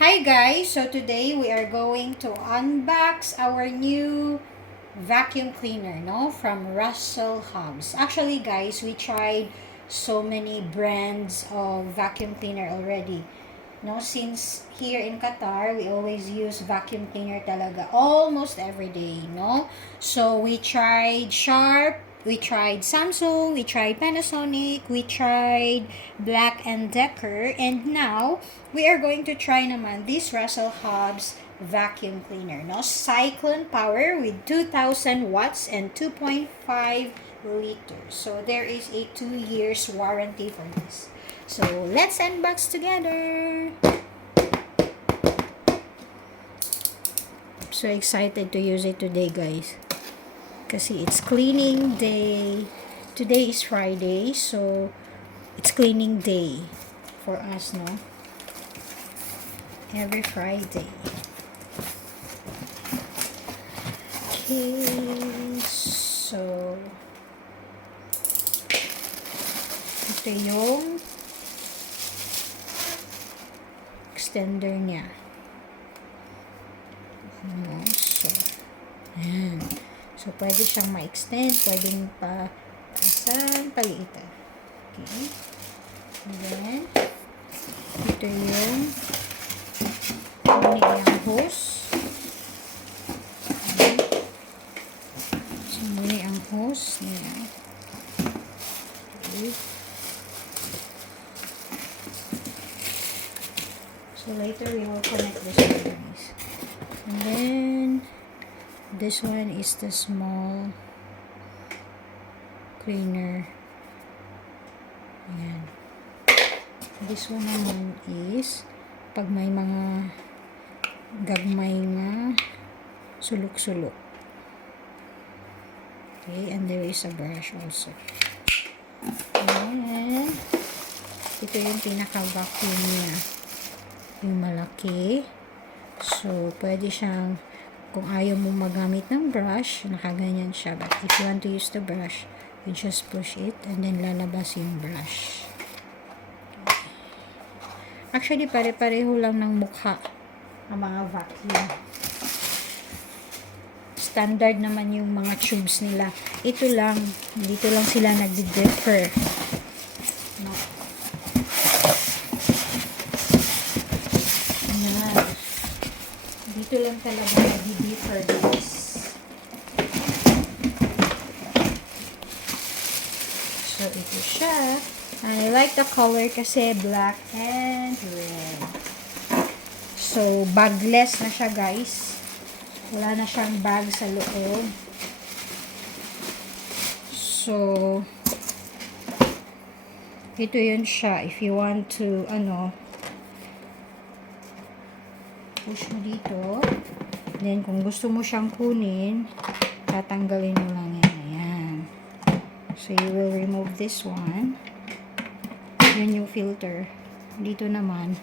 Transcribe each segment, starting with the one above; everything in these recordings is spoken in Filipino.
Hi guys, so today we are going to unbox our new vacuum cleaner, no, from Russell Hobbs. Actually guys, we tried so many brands of vacuum cleaner already. No, since here in Qatar, we always use vacuum cleaner talaga almost every day, no? So we tried Sharp, we tried Samsung, we tried Panasonic, we tried Black and Decker, and now we are going to try naman this Russell Hobbs vacuum cleaner, no? Cyclone power with 2000 watts and 2.5 liters. So there is a 2 years warranty for this. So let's unbox together. So excited to use it today, guys. Kasi it's cleaning day. Today is Friday, so it's cleaning day for us, no? Every Friday. Okay, so ito yung extender niya. So, ayan. So, pwede siyang ma-extend, pwedeng pa-asan, paliitan. Okay. And then, ito yung yung hose. Okay. So, muli ang hose niya. Okay. So, later we will connect this one, guys. And then, this one is the small cleaner. Ayan. This one naman is pag may mga gagmay na sulok-sulok. Okay, and there is a brush also. And ito yung pinaka-vacuum niya. Yung malaki. So, pwede siyang, kung ayaw mo magamit ng brush, nakaganyan siya. But if you want to use the brush, you just push it and then lalabas yung brush. Actually, pare-pareho lang ng mukha ang mga vacuum. Standard naman yung mga tubes nila. Ito lang, dito lang sila nagdi-differ. No. Ayan. Dito lang talaga nagdi-differ, guys. So, ito siya. And I like the color kasi black and red. So, bagless na siya, guys. Wala na siyang bag sa loob. So, ito yun siya. If you want to, push mo dito. Then, kung gusto mo siyang kunin, tatanggalin mo lang yan. Ayan. So, you will remove this one. Yun yung filter. Dito naman,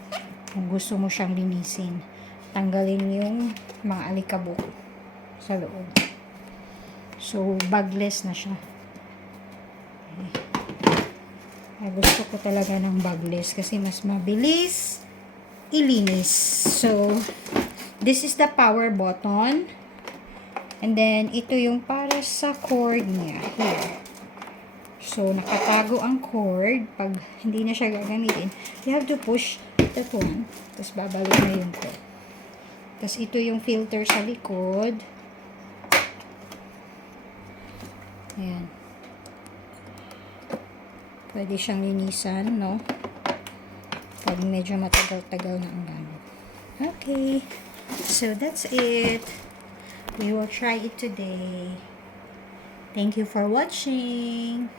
kung gusto mo siyang linisin, tanggalin yung mga alikabok sa loob. So, bagless na siya. Okay. Ay, gusto ko talaga ng bagless kasi mas mabilis ilinis. So, this is the power button. And then, ito yung para sa cord niya. Here. So, nakatago ang cord. Pag hindi na siya gagamitin, you have to push that one. Tapos, babalik na yung cord. Tapos, ito yung filter sa likod. Ayan. Pwede siyang linisan, no? Pag medyo matagal-tagal na ang gamit. Okay. So, that's it. We will try it today. Thank you for watching.